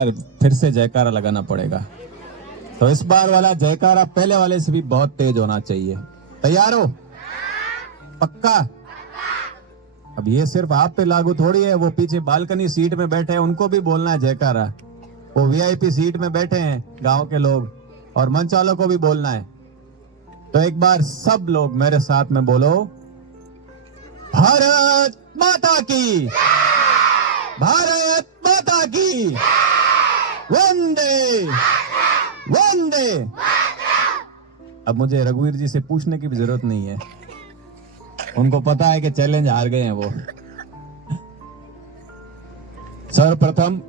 फिर से जयकारा लगाना पड़ेगा। तो इस बार वाला जयकारा पहले वाले से भी बहुत तेज होना चाहिए। तैयार हो? पक्का? अब ये सिर्फ आप पे लागू थोड़ी है, वो पीछे बालकनी सीट में बैठे हैं उनको भी बोलना है जयकारा। वो वीआईपी सीट में बैठे हैं गांव के लोग, और मंच वालों को भी बोलना है। तो एक बार सब लोग मेरे साथ में बोलो, भारत माता की, भारत माता की, वंदे वंदे। अब मुझे रघुवीर जी से पूछने की भी जरूरत नहीं है, उनको पता है कि चैलेंज हार गए हैं वो। सर्वप्रथम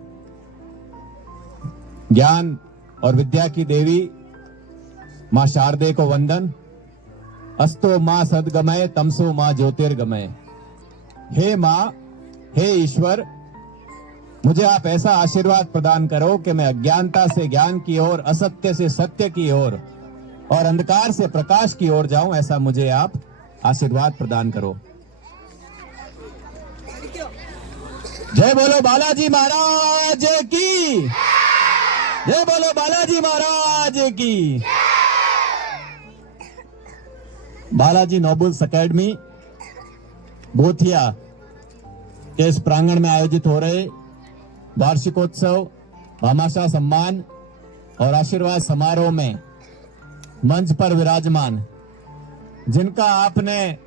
ज्ञान और विद्या की देवी मां शारदे को वंदन। अस्तो मां सदगमय तमसो मां ज्योतिर्गमय। हे मां, हे ईश्वर, मुझे आप ऐसा आशीर्वाद प्रदान करो कि मैं अज्ञानता से ज्ञान की ओर, असत्य से सत्य की ओर और अंधकार से प्रकाश की ओर जाऊं, ऐसा मुझे आप आशीर्वाद प्रदान करो। जय बोलो बालाजी महाराज की, जय बोलो बालाजी महाराज की। बालाजी नोबल्स एकेडमी बोथिया के इस प्रांगण में आयोजित हो रहे वार्षिकोत्सव, भामाशाह सम्मान और आशीर्वाद समारोह में मंच पर विराजमान, जिनका आपने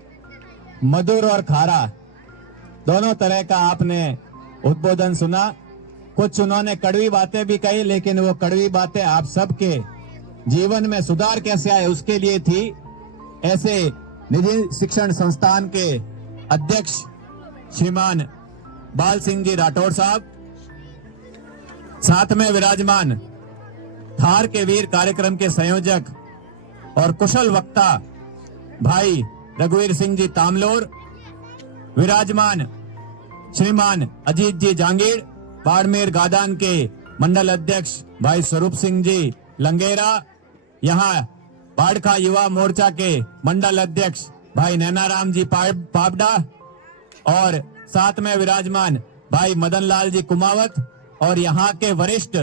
मधुर और खारा दोनों तरह का आपने उद्बोधन सुना। कुछ उन्होंने कड़वी बातें भी कही, लेकिन वो कड़वी बातें आप सबके जीवन में सुधार कैसे आए उसके लिए थी। ऐसे निजी शिक्षण संस्थान के अध्यक्ष श्रीमान बाल सिंह जी राठौड़ साहब, साथ में विराजमान थार के वीर कार्यक्रम के संयोजक और कुशल वक्ता भाई रघुवीर सिंह जी तामलोर, विराजमान श्रीमान अजीत जी जांगीर, बाड़मेर गादान के मंडल अध्यक्ष भाई स्वरूप सिंह जी लंगेरा, यहाँ बाड़खा युवा मोर्चा के मंडल अध्यक्ष भाई नैनाराम जी पाबड़ा, और साथ में विराजमान भाई मदन लाल जी कुमावत, और यहाँ के वरिष्ठ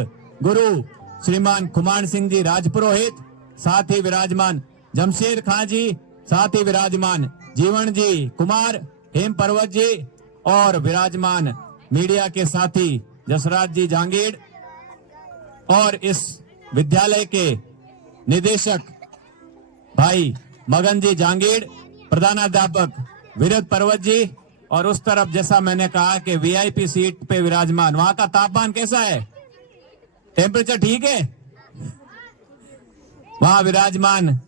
गुरु श्रीमान कुमार सिंह जी राजपुरोहित, साथ ही विराजमान जमशेद खां जी, साथ ही विराजमान जीवन जी कुमार, हेम पर्वत जी, और विराजमान मीडिया के साथी जसराज जी जांगीर, और इस विद्यालय के निदेशक भाई मगन जी जांगीर, प्रधानाध्यापक विरत पर्वत जी, और उस तरफ जैसा मैंने कहा कि वीआईपी सीट पे विराजमान, वहां का तापमान कैसा है? टेम्परेचर ठीक है? वहां विराजमान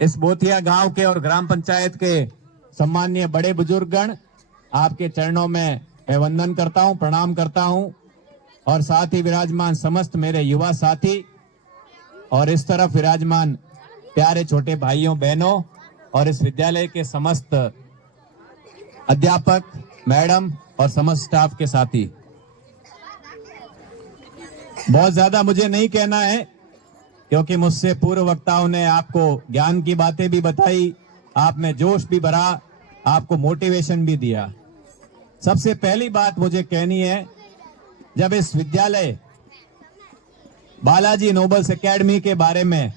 इस बोथिया गांव के और ग्राम पंचायत के सम्माननीय बड़े बुजुर्गगण, आपके चरणों में मैं वंदन करता हूं, प्रणाम करता हूं, और साथ ही विराजमान समस्त मेरे युवा साथी, और इस तरफ विराजमान प्यारे छोटे भाइयों बहनों, और इस विद्यालय के समस्त अध्यापक, मैडम और समस्त स्टाफ के साथी। बहुत ज्यादा मुझे नहीं कहना है, क्योंकि मुझसे पूर्व वक्ताओं ने आपको ज्ञान की बातें भी बताई, आप में जोश भी भरा, आपको मोटिवेशन भी दिया। सबसे पहली बात मुझे कहनी है, जब इस विद्यालय बालाजी नोबल्स एकेडमी के बारे में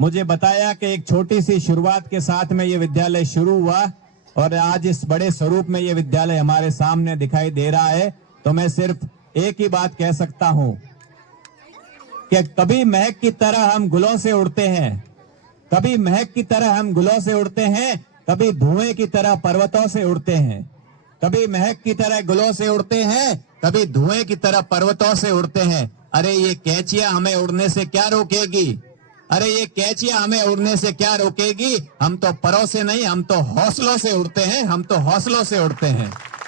मुझे बताया कि एक छोटी सी शुरुआत के साथ में ये विद्यालय शुरू हुआ और आज इस बड़े स्वरूप में ये विद्यालय हमारे सामने दिखाई दे रहा है, तो मैं सिर्फ एक ही बात कह सकता हूं कि कभी महक की तरह हम गुलों से उड़ते हैं, कभी महक की तरह हम गुलों से उड़ते हैं, कभी धुएं की तरह पर्वतों से उड़ते हैं। कभी महक की तरह गुलों से उड़ते हैं, कभी धुएं की तरह पर्वतों से उड़ते हैं। अरे ये कैचियां हमें उड़ने से क्या रोकेगी? अरे ये कैचियां हमें उड़ने से क्या रोकेगी? हम तो परों से नहीं, हम तो हौसलों से उड़ते हैं, हम तो हौसलों से उड़ते हैं।